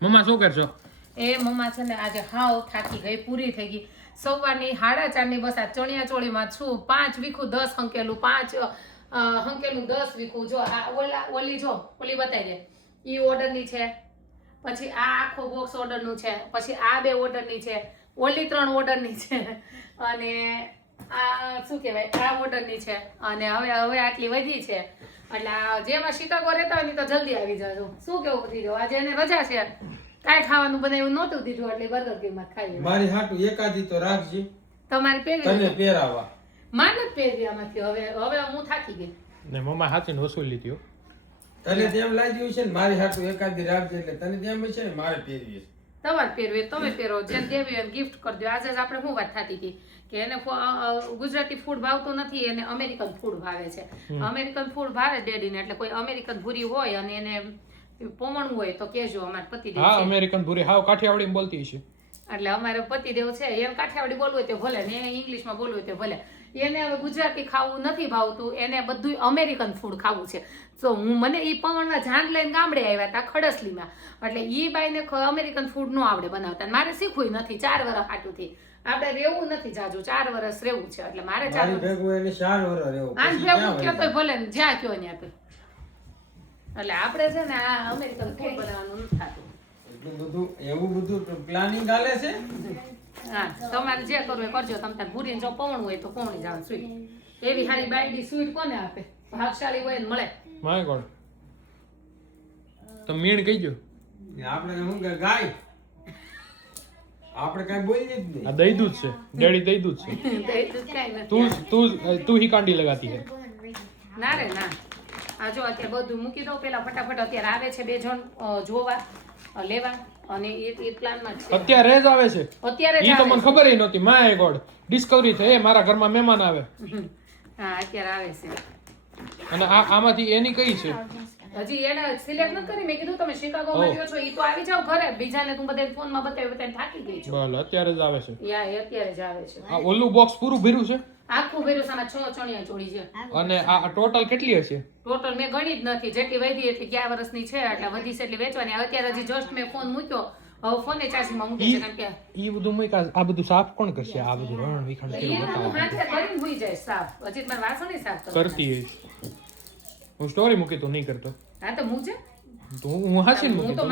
મમ્મા શું કરશો? એ મમ્મા છે ને આજે હાવ થાકી ગઈ, પૂરી થઈ ગઈ. સવારની 4:30 બસ આ ચણિયા ચોળીમાં છું. 5 વીખું 10 હંકેલું, 5 હંકેલું 10 વીખું. જો આ ઓલી બતાવી દે, ઈ ઓર્ડરની છે, પછી આ આખો બોક્સ ઓર્ડરનું છે, પછી આ 2 ઓર્ડરની છે, ઓલી 3 ઓર્ડરની છે, અને આ શું કહેવાય આ ઓર્ડરની છે, અને હવે આટલી વધી છે. એટલે જેમાં શિકાગો રહેતા હોય ને તો જલ્દી આવી જાજો. શું કેવું બધી જો આજે એને રજા છે, કાંઈ ખાવાનું બનાવ્યું નહોતું દીધું એટલે બર્ગર કિંગ ખાઈ. મારી હાટુ એકાદી તો રાખજે, તમારે પહેરવી તને પહેરાવા. માન જ પહેરવી આમાંથી. હવે હું થાકી ગઈ ને મમ્મા હાથીને વસૂલી લીધી. તને તેમ લાગ્યું છે ને મારી હાટુ એકાદી રાખજે, એટલે તને તેમ છે ને મારે પહેરવી છે. તમારે પહેરવી તમે પહેરો, જેને દેવી હોય ગિફ્ટ કરી દો. આજે જ આપણે શું વાત થતી હતી કે એને ગુજરાતી ફૂડ ભાવતો નથી, એને અમેરિકન ફૂડ ભાવે છે. અમેરિકન ફૂડ ભાવે ડેડીને, એટલે કોઈ અમેરિકન ભૂરી હોય અને એને પોમણું હોય તો કેજો. અમારે પતિદેવ હા છે અમેરિકન ભૂરી હાવ કાઠિયાવાડીમાં બોલતી છે. એટલે અમારે પતિદેવ છે, એને કાઠિયાવાડી બોલવું હોય તો ભલે ને ઇંગ્લિશમાં બોલવું હોય તો ભલે. એને હવે ગુજરાતી ખાવું નથી ભાવતું, એને બધું અમેરિકન ફૂડ ખાવું છે. તો મને ઈ પવનમાં જાન લઈને ગામડે આવ્યા હતા ખડસલીમાં, એટલે ઈ બાઈને અમેરિકન ફૂડ નો આવડે બનાવતા. મારે શીખવું નથી, 4 વર્ષ હાટુથી આપણે રહેવું નથી જાજુ, 4 વર્ષ રહેવું છે. એટલે મારે 4 મારી ભેગું એને 4 વર્ષ રહેવું. આજ ભેગું કયો તો ભલે ને જ્યાં કયો ને આપે. એટલે આપણે છે ને આ અમેરિકન ફૂડ બનાવવાનું નથી થતું. એટલું બધું એવું બધું પ્લાનિંગ ચાલે છે. હા તમારે જે કરવું એ કરજો. તમે તાર ભૂરીને જો પવણ હોય તો પવણી જાવ સ્વીટ. એવી હારી બાયડી સ્વીટ કોને આપે? ભાગશાળી હોય ને મળે. માય ગોડ, તો મીણ કહીજો. આપણે શું કે ગાય, આપણે કઈ બોલીએ જ નહીં. આ દઈ દૂધ છે, ડેડી દઈ દૂધ છે. તું ही कांडी लगाती है. ના રે ના. આ જો અત્યારે બધું મૂકી દઉં પેલા ફટાફટ. અત્યારે આવે છે 2 જણ જોવા લેવા, અને એ પ્લાનમાં છે. અત્યારે જ આવે છે? અત્યારે ઈ તો મને ખબર ય નહોતી. માય ગોડ, ડિસ્કવરી થઈ. મારા ઘરમાં મહેમાન આવે. હા અત્યારે આવે છે. અને આમાંથી એની કઈ છે? હજી એને સિલેક્ટ ન કરી. મેં કીધું તમે શિકાગો માં રહ્યો છો, ઈ તો આવી જાવ ઘરે. બીજાને તું બધા ફોન માં બતાવી બતાવીને થાકી ગઈ છો. બોલ અત્યારે જ આવે છે. યા એ અત્યારે જ આવે છે. આ ઓલું બોક્સ પૂરું ભર્યું છે? આખું ભર્યું છે. આમાં 6 ચણિયા ચોળી છે. અને આ ટોટલ કેટલી હશે? ટોટલ મેં ગણી જ નથી. જેટલી વધી એટલી 11 વર્ષની છે, એટલે વધી છે એટલી વેચવાની. અત્યારે હજી જસ્ટ મેં ફોન મૂક્યો, હવે ફોને ચાર્જિંગમાં મૂકી છે. કારણ કે ઈ બધું મૂકા, આ બધું સાફ કોણ કરશે? આ બધું રણ વિખંડ કેવું એને હું બતાવો હાથે કરીને હોઈ જાય સાફ. હજી મારે વાસણ સાફ કરતી હઈશ. હું સ્ટોરી મૂકી તો નહીં કરતો. હા તો મૂકજે. તો હું હાસી હું મૂકી તો